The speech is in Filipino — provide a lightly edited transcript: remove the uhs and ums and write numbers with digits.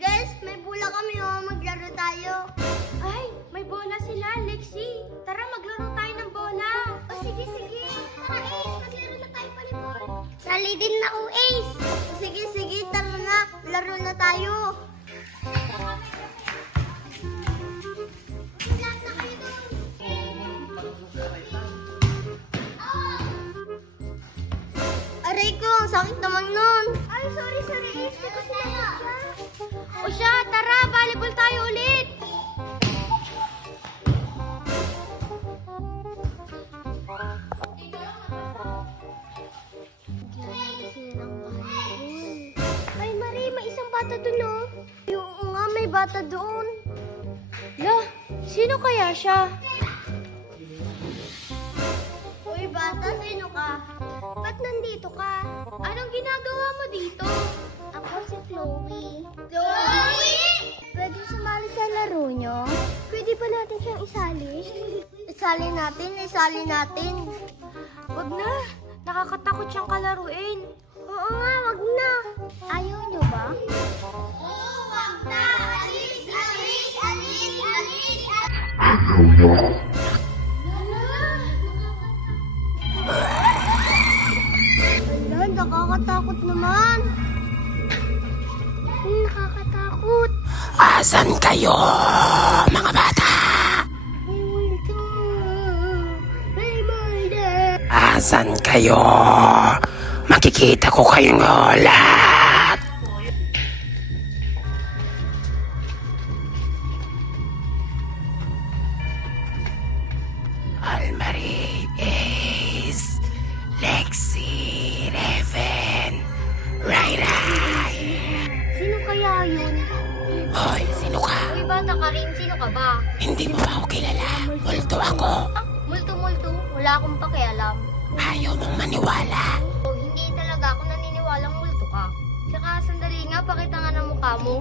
Guys, may bola kami oh. Maglaro tayo. Ay, may bola sila, Lexi. Tara, maglaro tayo ng bola. O sige, sige. Tara, Ace. Maglaro na tayo palibol. Sali din na ako, Ace. O sige, sige. Tara na. Laro na tayo. Lahat na kayo doon. Aray ko, ang sakit naman nun. Ay, sorry, Ace. Di ko sinasakyan. O siya, tara, volleyball tayo ulit. Ay, Marie, may isang bata dun, oh. Oo nga, may bata doon. Lah, sino kaya siya? Uy, bata, sino ka? Ba't nandito ka? Anong ginagawa mo dito? Ako si Chloe. Chloe? Pwede sumali sa laro nyo? Pwede ba natin siyang isali? Isali natin. Wag na, nakakatakot siyang kalaruin. Oo nga, wag na. Ayaw nyo ba? Oo, wag na. Alis. Wala, nakakatakot naman. Nakakatakot. Asan kayo, mga bata? May multo. May multo. Asan kayo? Makikita ko kayong lahat. Almarie, Ace, Lexi, Reven, Rai. Sino kaya yun? Hoy, sino ka? Uy, bata ka rin. Sino ka ba? Hindi mo ba ako kilala? Multo ako. Ah, multo. Wala akong pakialam. Ayaw mong maniwala. Oh, hindi talaga ako naniniwalang multo ka. Tsaka sandali nga, pakita nga ng mukha mo.